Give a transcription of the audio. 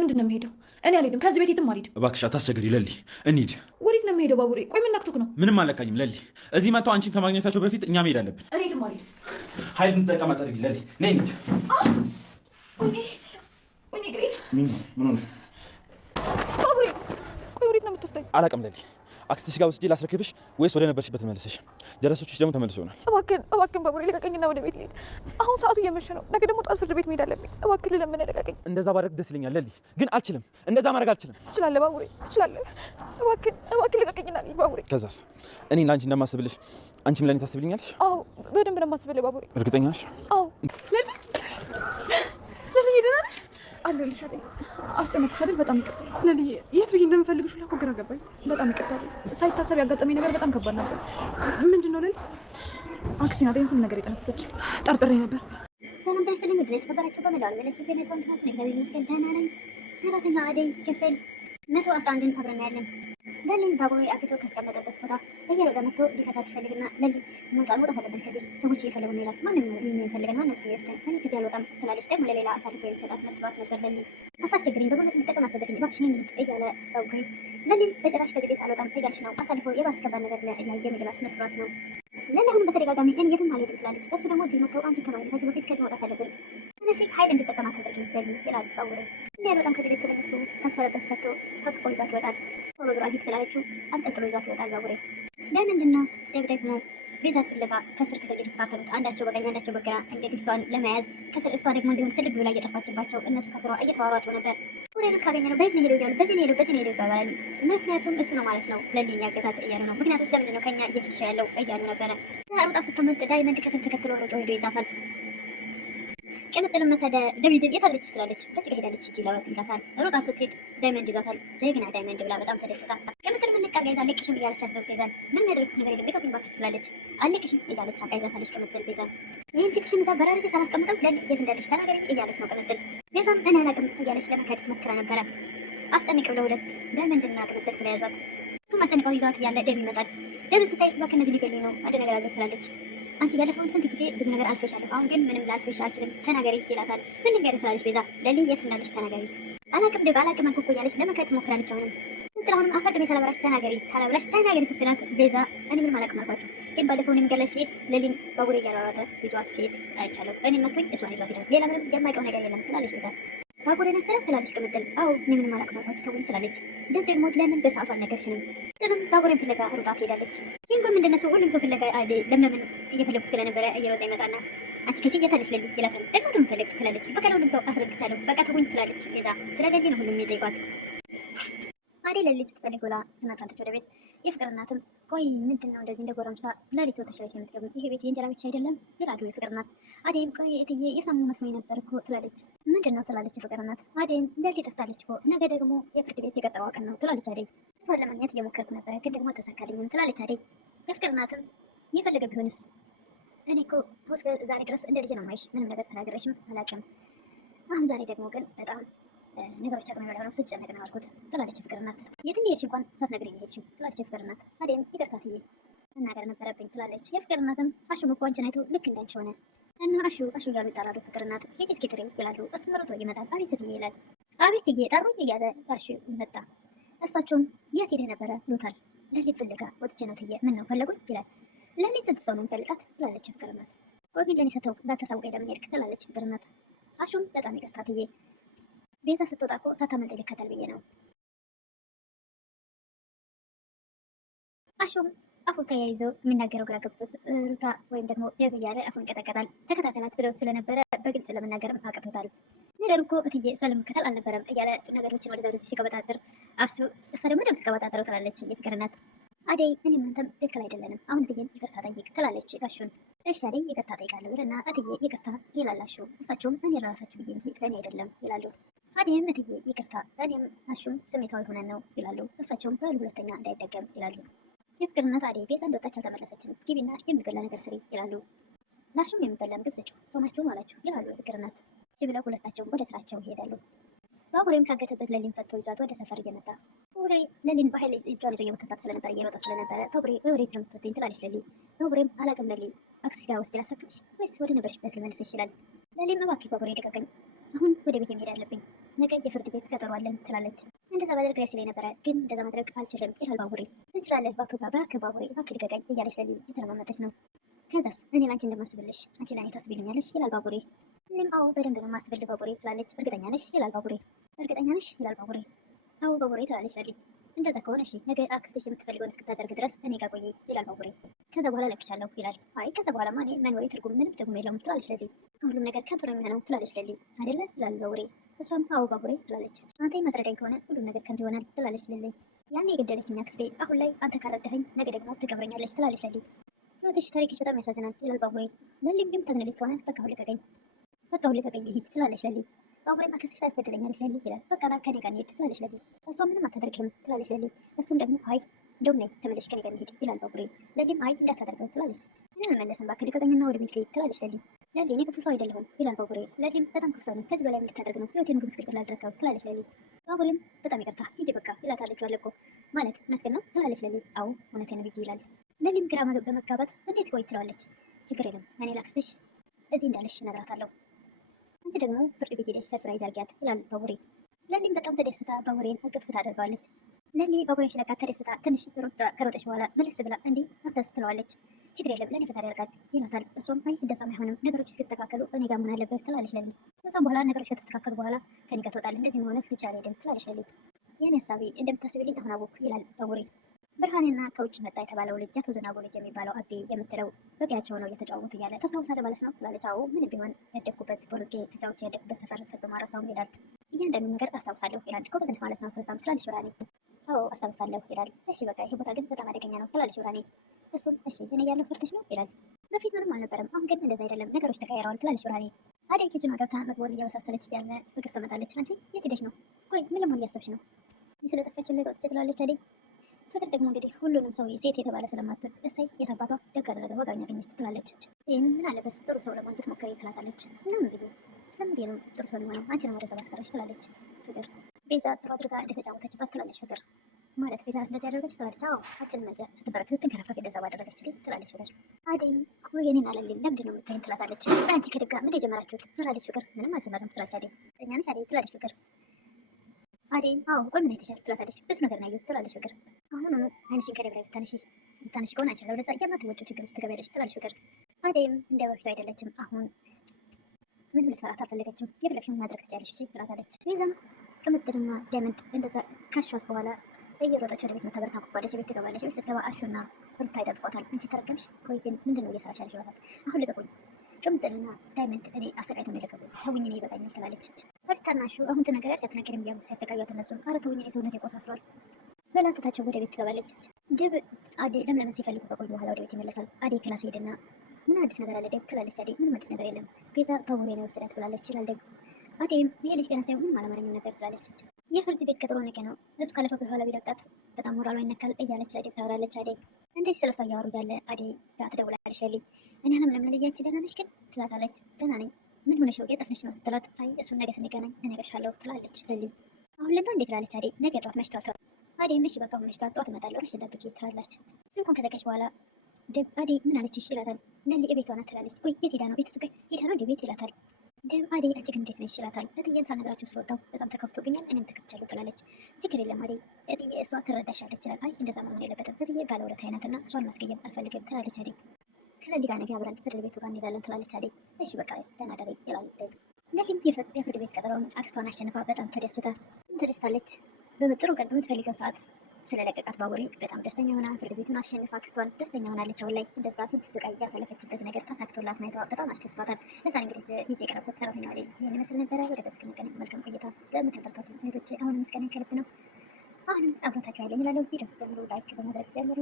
ምንድን ነው የምሄደው? እኔ አልሄድም፣ ከዚህ ቤት የትም አልሄድም። እባክሽ አታስቸግሪ ለሊ፣ እንሂድ። ወዴት ነው የምሄደው ባቡሬ? ቆይ ምን ነክቶክ ነው? ምንም አለካኝም ለሊ። እዚህ መጥተው አንቺን ከማግኘታቸው በፊት እኛ መሄድ አለብን። እኔ የትም አልሄድም። ኃይል እንጠቀም አታድርጊ ለሊ፣ ነይ እንሂድ። ወይኔ ግሬን፣ ምን ሆነ ባቡሬ? ቆይ ወዴት ነው የምትወስደኝ? አላውቅም ለሊ። አክስትሽ ጋር ወስጄ ላስረክብሽ ወይስ ወደ ነበርሽበት መልሰሽ? ጀለሶችሽ ደግሞ ተመልሶ ይሆናል። እባክህን ባቡሬ ልቀቀኝና ወደ ቤት ልሄድ። አሁን ሰዓቱ እየመሸ ነው። ነገ ደግሞ ጠዋት ፍርድ ቤት መሄድ አለብኝ። እባክህ ልለምንህ ልቀቀኝ። እንደዛ ባደርግ ደስ ይለኛል ለሊ፣ ግን አልችልም። እንደዛ ማድረግ አልችልም። ትችላለህ ባቡሬ፣ ትችላለህ። እባክህ ልቀቀኝና ልሂድ ባቡሬ። ከዛስ እኔ ለአንቺ እንደማስብልሽ አንቺም ለእኔ ታስብልኛለሽ? አዎ በደንብ ነው የማስብልህ ባቡሬ። እርግጠኛ ነሽ? አዎ። ለሊ ደህና ነሽ? አለሁልሽ አይደል? አስጨነቅኩሽ አይደል? በጣም ይቅርታ ለሊ። የት ብዬሽ እንደምፈልግሽ ሁላ እኮ ግራ ገባኝ። በጣም ይቅርታ። ሳይታሰብ ያጋጠመኝ ነገር በጣም ከባድ ነበር። ምንድን ነው ለሊ? አክስቴ ናት ሁሉ ነገር የጠነሰሰች። ጠርጥሬ ነበር። ሰላም ተነስተን ምድር የተከበራችሁ በመላው ለለች ቤት ኮንትራት ነው። እግዚአብሔር ይመስገን ደህና ነኝ። ሰራተኛ አደይ ክፍል 111ን አብረን ያለን ለሊን ባቡሬ አግቶ ካስቀመጠበት ቦታ በየሮጋ መጥቶ ሊፈታት ይፈልግና ለሊ መውጣት አለበት ከዚህ ሰዎች እየፈለጉ ነው ይላል። ማንም የሚፈልገን ማንም ሰው ይወስደን እኔ ከዚህ አልወጣም ትላለች። ደግሞ ለሌላ አሳልፎ የሚሰጣት መስሏት ነበር። ለሊ አታስቸግሪኝ፣ በሁለት መጠቀም አትበድኝ እባክሽ እንሂድ እያለ ባቡሬ ለሊም በጭራሽ ከዚህ ቤት አልወጣም እያለች ነው። አሳልፎ የባስ ከባድ ነገር የሚገባት መስሏት ነው። ለሊ አሁንም በተደጋጋሚ እኔ የትም አልሄድም ትላለች። እሱ ደግሞ እዚህ መጥተው አንቺን ከማግኘታችሁ በፊት ከዚህ መውጣት አለብን እነዚህ ኃይል እንድጠቀም አትበድኝ ለሊ ይላል ባቡሬ። እንዲ በጣም ከዚህ ቤት ተነሱ ካሰረበት ፈቶ ከክፎ ይዟት ይወጣል። ቶሎ ብሎ አልሄድ ስላለችው አንጠልጥሎ ይዟት ይወጣል ባቡሬ። ለምንድን ነው ደግሞ ቤዛ ፍለጋ ከስር እየተከታተሉት አንዳቸው በቀኝ አንዳቸው በግራ እንግዲህ እሷን ለመያዝ ከስር እሷ ደግሞ እንዲሆን ስልብ ብላ እየጠፋችባቸው እነሱ ከስሯ እየተሯሯጡ ነበር። ወሬን ካገኘ ነው በየት ነው ሄደው እያሉ በዚህ ነው ሄደው ይባባላሉ። ምክንያቱም እሱ ነው ማለት ነው ለሊኛ ያገታት እያሉ ነው። ምክንያቱም ስለምንድን ነው ከኛ እየተሻ ያለው እያሉ ነበረ። ሩጣ ስትመልጥ ዳይመንድ ከስር ተከትሎ ሮጦ ሄዶ ይዛታል። ቅምጥል መታደ ደብሊድ የታለች ትላለች። በዚህ ሄዳለች እጂ ለወጥ ይላታል። ሩጣ ስትሄድ ዳይመንድ ይዟታል። ጀግና ዳይመንድ ብላ በጣም ተደስታ ቅምጥል ምን ልቃ ጋይዛ ለቅሽም እያለች አትደው ቤዛን ምን ያደረኩት ነገር የለም ቤተው ባክሽ ትላለች። አለቅሽም እያለች አቃይዛታለች ቅምጥል ቤዛን። ይህን ፊትሽን እዛ በራሪ ሳላስቀምጠው ለሊ የት እንዳለች ተናገሪ እያለች ነው ቅምጥል። ቤዛም እኔ አላቅም እያለች ለመካድ ሞክራ ነበረ። አስጨንቀው ለሁለት ዳይመንድና ቅምጥል ስለያዟት ሁሉም አስጨንቀው ይዟት እያለ ደብ ይመጣል። ደብ ስታይ እባክህ እነዚህ ሊገሉኝ ነው አንድ ነገር አለ ትላለች። አንቺ ያለፈውን ስንት ጊዜ ብዙ ነገር አልፈሻለሁ፣ አሁን ግን ምንም ላልፈሽ አልችልም ተናገሪ ይላታል። ምን ልንገርህ ትላለች ቤዛ። ለሊ የት እንዳለች ተናገሪ። አላቅም ደብ አላቅም አልኩ እኮ እያለች ለመካድ ትሞክራለች። አሁንም እንትን አሁንም አፈርድሜ ሰለብራሽ ተናገሪ ካላብላሽ ተናገሪ ስትላት ቤዛ እኔ ምንም አላቅም አልኳቸው፣ ግን ባለፈው እኔ መንገድ ላይ ሲሄድ ለሊን ባቡሬ እያሯሯጠ ይዟት ሲሄድ አይቻለሁ። እኔ መቶኝ እሷን ይዟት ሄዳል። ሌላ ምንም የማውቀው ነገር የለም ትላለች ቤዛ። ባቡሬ ነው ስለ ትላለች ቅምጥል። አዎ እኔ ምንም አላቅም አልኳቸው ተውኝ ትላለች። ደብ ደግሞ ለምን በሰዓቱ አልነገርሽንም? ጥንም ባቡሬን ፍለጋ ሩጣ ትሄዳለች። ይህን ግን ምንድነው ሁሉም ሰው ፍለጋ ለምለምን እየፈለጉ ስለነበረ እየሮጠ ይመጣና አንቺ ከዚህ እየታለች ለሊ ይላታል። ደግሞ እንደምፈልግ ትላለች። በቃ ለሁሉም ሰው አስረድቻለሁ በቃ ተውኝ ትላለች ቤዛ። ስለ ለሊ ነው ሁሉም የሚጠይቋት። አደይ ለሊ ስትፈልግ ብላ ትመጣለች ወደ ቤት። የፍቅር እናትም ቆይ ምንድን ነው እንደዚህ እንደ ጎረምሳ ለሊት ወተሽ ቤት የምትገቡ? ይሄ ቤት የእንጀራ ቤት አይደለም ይላሉ የፍቅር እናት። አደይም ቆይ እትዬ የሰሙ መስሎኝ ነበር እኮ ትላለች። ምንድን ነው ትላለች የፍቅር እናት። አደይም ለሊ ጠፍታለች እኮ ነገ ደግሞ የፍርድ ቤት የቀጠሮ ቀን ነው ትላለች አደይ። እሷን ለማግኘት እየሞከርኩ ነበረ ግን ደግሞ አልተሳካልኝም ትላለች አደይ። የፍቅር እናትም የፈለገ ቢሆንስ እኔ እኮ እስከ ዛሬ ድረስ እንደ ልጅ ነው የማይሽ፣ ምንም ነገር ተናግረሽም አላውቅም። አሁን ዛሬ ደግሞ ግን በጣም ነገሮች አቅም በላይ ነው ስጨነቅ ነው አልኩት ትላለች የፍቅር እናት። የት እንደሄድሽ እንኳን ሳትነግሪኝ ሄድሽው ትላለች የፍቅር እናት። አደይም ይቅርታ እትዬ መናገር ነበረብኝ ትላለች የፍቅር እናትም። አሹም እኮ አንቺን አይቶ ልክ እንዳንቺ ሆነ እና አሹ እያሉ ይጠራሉ ፍቅር እናት። ሂጂ እስኪ ጥሪው ይላሉ። እሱም ሮጦ ይመጣል። አቤት እትዬ ይላል። አቤት እትዬ ጠሩኝ እያለ አሹ መጣ። እሳቸውም የት ሄደህ ነበረ ይሉታል። ለሊ ፍለጋ ወጥቼ ነው እትዬ። ምን ነው ፈለጉኝ ይላል። ለሊን ስንት ሰው ነው የምፈልጋት ትላለች የፍቅር እናት። ቆይ ግን ለኔ ሳታሳውቀኝ ለምን ሄድክ ትላለች የፍቅር እናት። አሹም በጣም ይቅርታ እትዬ ቤዛ ስትወጣ እኮ ሳታመልጥ ልከተል ብዬ ነው። አሹም አፉ ተያይዞ የሚናገረው ግራ ገብቶት ሩታ ወይም ደግሞ ደብ እያለ አፉን ይንቀጠቀጣል። ተከታተላት ብለውት ስለነበረ በግልጽ ለመናገርም አቅቶታል። ነገር እኮ እትዬ እሷ ለመከተል አልነበረም እያለ ነገሮችን ወደ ዛሬ ሲቀበጣጥር እሷ ደግሞ ደም ሲቀበጣጥረው ትላለች የፍቅር እናት። አደይ እኔም አንተም ትክክል አይደለንም፣ አሁን እትዬን ይቅርታ ጠይቅ ትላለች አሹን። እሺ አደይ ይቅርታ ጠይቃለሁ እና እትዬ ይቅርታ ይላል አሹ። እሳቸውም እኔ ለራሳችሁ ብዬ እንጂ ለእኔ አይደለም ይላሉ። አደይም እትዬ ይቅርታ እኔም አሹም ስሜታዊ ሆነን ነው ይላሉ። እሳቸውም በሉ ሁለተኛ እንዳይደገም ይላሉ። የፍቅር እናት አደይ ቤዛ እንደወጣች አልተመለሰችም፣ ግቢና የሚበላ ነገር ስሪ ይላሉ። ላሹም የሚበላ ምግብ ስጪው ጾማችሁን አላችሁ ይላሉ የፍቅር እናት። ብለው ሁለታቸውም ወደ ስራቸው ይሄዳሉ። ባቡሬም ካገተበት ለሊን ፈቶ ይዟት ወደ ሰፈር እየመጣ ባቡሬ ለሊን በኃይል እጇን ይዞ እየመተታት ስለነበረ እየሮጠ ስለነበረ ባቡሬ ወዴት ነው የምትወስደኝ ትላለች ለሊ። ባቡሬም አላቅም ለሊ አክስቴ ጋር ወስጄ ላስረክብሽ ወይስ ወደ ነበርሽበት ልመልስሽ ይላል። ለሊም እባክህ ባቡሬ ልቀቀኝ፣ አሁን ወደ ቤት መሄድ አለብኝ ነገ የፍርድ ቤት ቀጠሮ አለን ትላለች። እንደዛ ባደርግ ደስ ይለኝ ነበረ፣ ግን እንደዛ ማድረግ አልችልም ይላል ባቡሬ። ትችላለህ እባክህ ባቡሬ እባክህ ልቀቀኝ እያለች ለሊ የተለማመጠች ነው። ከዛስ እኔ ላንቺ እንደማስብልሽ አንቺ ለእኔ ታስቢልኛለሽ ይላል ባቡሬ። እኔም አዎ በደንብ ነው የማስብልህ ባቡሬ ትላለች። እርግጠኛ ነሽ ይላል ባቡሬ። እርግጠኛ ነሽ ይላል ባቡሬ። አዎ ባቡሬ ትላለች ለሊ። እንደዛ ከሆነ እሺ ነገ አክስትሽ የምትፈልገውን እስክታደርግ ድረስ እኔ ጋር ቆይ ይላል ባቡሬ። ከዛ በኋላ ለቅሻለሁ ይላል። አይ ከዛ በኋላማ እኔ መኖሬ ምንም ትርጉም የለውም ትላለች ለሊ። ሁሉም ነገር ከንቱ ነው የሚሆነው ትላለች ለሊ። አይደለ ይላል ባቡሬ። እሷም አዎ ባቡሬ ትላለች። አንተ የማትረዳኝ ከሆነ ሁሉም ነገር ከንቱ ይሆናል ትላለች ለሊ። ያኔ የገደለችኝ አክስቴ አሁን ላይ አንተ ካረዳኸኝ ነገ ደግሞ ትቀብረኛለች ትላለች ለሊ። ህይወትሽ ታሪክሽ በጣም ያሳዝናል ይላል ባቡሬ። ለሊም ግን ታዝንልኝ ከሆነ በቃ አሁን ልቀቀኝ ልሂድ ትላለች ለሊ። ባቡሬም አክስትሽ ታስገድለኛለች ለሊ ይላል። በቃ ከኔ ጋር እንሂድ ትላለች ለሊ። እሷ ምንም አታደርግም ትላለች ለሊ። እሱም ደግሞ አይ እንደውም ነይ ተመለሽ ከኔ ጋር እንሂድ ይላል ባቡሬ። ለሊም አይ እንዳታደርገው ትላለች። እኔ አልመለስም እባክህ ልቀቀኝና ወደ ቤት ልሂድ ትላለች ለሊ። ለሊ እኔ ክፉ ሰው አይደለሁም ይላል ባቡሬ። ለሊም በጣም ክፉ ሰው ነኝ፣ ከዚህ በላይ ምን ልታደርግ ነው? ህይወቴን ሁሉ ምስቅልቅል አደረግከው ትላለች ለሊ። ባቡሬም በጣም ይቅርታ ሂጂ በቃ ይላታል። እጇ አለቆ ማለት እውነትህን ነው ትላለች ለሊ። አዎ እውነቴን ነው ሂጂ ይላል። ለሊም ግራ በመጋባት እንዴት ቆይ ትለዋለች። ችግር የለም እኔ ላክስትሽ እዚህ እንዳለሽ እነግራታለሁ፣ አንቺ ደግሞ ፍርድ ቤት ሄደሽ ሰርፕራይዝ አድርጊያት ይላል ባቡሬ። ለሊም በጣም ተደስታ ባቡሬን እቅፍ ታደርገዋለች። ለሊ ባቡሬ ሲለቃት ተደስታ ትንሽ ከሮጠች በኋላ መለስ ብላ እንዲህ አታስ ትለዋለች። ችግር የለም ለኔ ፈጣሪ ያደርጋል ይላታል። እሱም አይ እንደዛም አይሆንም ነገሮች እስኪስተካከሉ እኔ ጋር መሆን አለበት ትላለች ለሊ። ከዛም በኋላ ነገሮች ከተስተካከሉ በኋላ ከኔ ጋር ትወጣለህ፣ እንደዚህ መሆንህ ብቻ አልሄድም ትላለች ለሊ። የኔ ሀሳቤ እንደምታስብልኝ አሁን አወኩ ይላል ባቡሬ። ብርሃኔና ከውጭ መጣ የተባለው ልጅ አቶ ዝናቡ ልጅ የሚባለው አቤ የምትለው በቂያቸው ነው እየተጫወቱ እያለ ታስታውሳለህ ማለት ነው ትላለች። አዎ ምን ቢሆን ያደግኩበት ቦሎቄ ተጫውቼ ያደግኩበት ሰፈር ፈጽሞ አረሳውም ይላል። እያንዳንዱ ነገር አስታውሳለሁ ይላል። ጎበዝ ነህ ማለት ነው አስተሳሰብ ትላለች ብርሃኔ። አዎ አስታውሳለሁ ይላል። እሺ በቃ ይሄ ቦታ ግን በጣም አደገኛ ነው ትላለች ብርሃኔ። እሱም እሺ እኔ ያለው ፈርተሽ ነው ይላል። በፊት ምንም አልነበረም፣ አሁን ግን እንደዛ አይደለም ነገሮች ተቀያይረዋል ትላለች ብርሃኔ። አደይ ኪችኗ ገብታ ምግቡን እያበሳሰለች እያለ ፍቅር ትመጣለች። አንቺ የት ሄደሽ ነው? ቆይ ምን ለመሆን እያሰብሽ ነው? ስለጠፋችን ላይ ወጥቼ ትላለች አደይ። ፍቅር ደግሞ እንግዲህ ሁሉንም ሰው ሴት የተባለ ስለማትል እሰይ የታባቷ ደግ አደረገ ዋጋኛ ገኘች ትላለች። ይህም ምን አለበት ጥሩ ሰው ለመሆን ብትሞክሪ ትላታለች። ለምን ብዬ ነው ጥሩ ሰው የሚሆነው አንቺን ወደ ሰው አስቀረች ትላለች ፍቅር። ቤዛ ጥሩ አድርጋ እንደተጫወተችባት ትላለች ፍቅር። ማለት ቤዛ እንደዚህ ያደረገች ትላለች። አዎ አንቺን መጃ ስትበረክ ትንከራፈፍ እንደዛ ባደረገች ትላለች ፍቅር። አደይም ቆይ እኔን አለልኝ ለምንድን ነው የምታይኝ ትላታለች። አንቺ ከድጋ ምን የጀመራችሁት ትላለች ፍቅር። ምንም አልጀመርንም ትላለች አደይ። እኛ ነሽ አደይ ትላለች ፍቅር። አደይም አዎ ቆይ ምን አይተሻል ትላታለች። ብዙ ነገር ነው ያየሁት ትላለች ፍቅር። አሁን አይንሽን ከደብረ ብታነሺ ከሆነ አንቺ ለወደዛ የማትወጪው ችግር ውስጥ ትገቢያለሽ ትላለች ፍቅር። አደይም እንደ በፊቱ አይደለችም፣ አሁን ምንም ልትሰራት አልፈለገችም። የፈለግሽውን ማድረግ ትችያለሽ ትላታለች። ቤዛም ቅምጥልና ዳይመንድ እንደዛ ካሸዋት በኋላ እየሮጠች ወደ ቤት መተበረታ ቆባለች። ቤት ትገባለች። ቤት ስትገባ አሹና ሩታ ይጠብቋታል። አንቺ ተረገምሽ፣ ቆይ ግን ምንድን ነው እየሰራሽ ያለሽ ይሏታል። አሁን ልቀቁኝ፣ ቅምጥልና ዳይመንድ እኔ አሰቃይቶ ነው የለቀቁኝ፣ ተውኝ እኔ ይበቃኛል ትላለች። ሩታና አሹ አሁን ትነገሪያለሽ አትነገሪም እያሉ ሲያሰቃዩት እነሱም ኧረ ተውኝ ሰውነት የቆሳስሯል ብላ ትታቸው ወደ ቤት ትገባለች። ድብ አደይ ለምለምን ሲፈልጉ ከቆዩ በኋላ ወደ ቤት ይመለሳል። አደይ ክላስ ሄድና ምን አዲስ ነገር አለ ደግ ትላለች። አደይ ምንም አዲስ ነገር የለም ቤዛ ባቡሬ ነው የወሰዳት ብላለች ይላል ደግ። አደይም ይሄ ልጅ ገና ሳይሆን ምንም አላማረኝም ነበር ትላለች። የፍርድ ቤት ቀጠሮ ነገ ነው፣ እሱ ካለፈ በኋላ ቢለቃት በጣም ሞራሏ ይነካል እያለች አደይ ታወራለች። አደይ እንዴት ስለሷ እያወሩ እያለ አደይ ጋር ትደውላለች። ለሊ እኔ አላምንም ለልያች ደህና ነሽ ግን ትላታለች። ደህና ነኝ ምን ሆነሽ ነው የጠፍነሽ ነው ስትላት አይ እሱን ነገ ስንገናኝ እነግርሻለሁ ትላለች። ለሊ አሁን ልንታ እንዴት ትላለች አደይ። ነገ ጠዋት መሽቷል። አደይ እሺ በቃ መሽቷል ጠዋት እመጣለሁ ራስሽን ጠብቂ ትላለች። ስልኳን ከዘጋች በኋላ አደይ ምን አለችሽ ይላታል። ለሊ ቤቷ ናት ትላለች። ቆይ የት ሄዳ ነው? ቤተሰብ ጋር ሄዳ ነው እንደ ቤት ይላታል። አደይ አንቺ ግን እንዴት ነሽ ይላታል። እትዬን ሳልነግራችሁ ስለወጣሁ በጣም ተከፍቶብኛል እኔም ተከፍቻለሁ ትላለች። ችግር የለም አደይ እትዬ እሷ ትረዳሻለች ይላል። አይ እንደዛ መሆን የለበትም እትዬ ባለውለታዬ ናትና እሷን ማስቀየም አልፈልግም ትላለች አደይ። ከለሊ ጋር ነገ አብረን ፍርድ ቤቱ ጋር እንሄዳለን ትላለች አደይ። እሺ በቃ ደህና ደሪ ይላል ደግ። ለሊም የፍርድ ቤት ቀጠሮውን አክስቷን አሸንፋ በጣም ተደስታለች። በጥሩ ቀን በምትፈልገው ሰዓት ስለለቀቃት ባቡሬ በጣም ደስተኛ ሆና ፍርድ ቤቱን አሸንፋ አክስቷን ደስተኛ ሆናለች። አሁን ላይ እንደዛ ስትስቃይ ያሳለፈችበት ነገር ተሳክቶላት ማየቷ በጣም አስደስቷታል። ለዛ እንግዲህ ይዤ የቀረብኩት ሰራተኛዋ ላይ ይህን ይመስል ነበረ። ወደ ገጽ እስክንገናኝ መልካም ቆይታ። በምትጠበቁ እህቶቼ አሁንም ምስጋና ከልብ ነው። አሁንም አብሮታችሁ ያለኝ እላለሁ። ቪዲዮ ጀምሮ ላይክ በማድረግ ጀምሩ።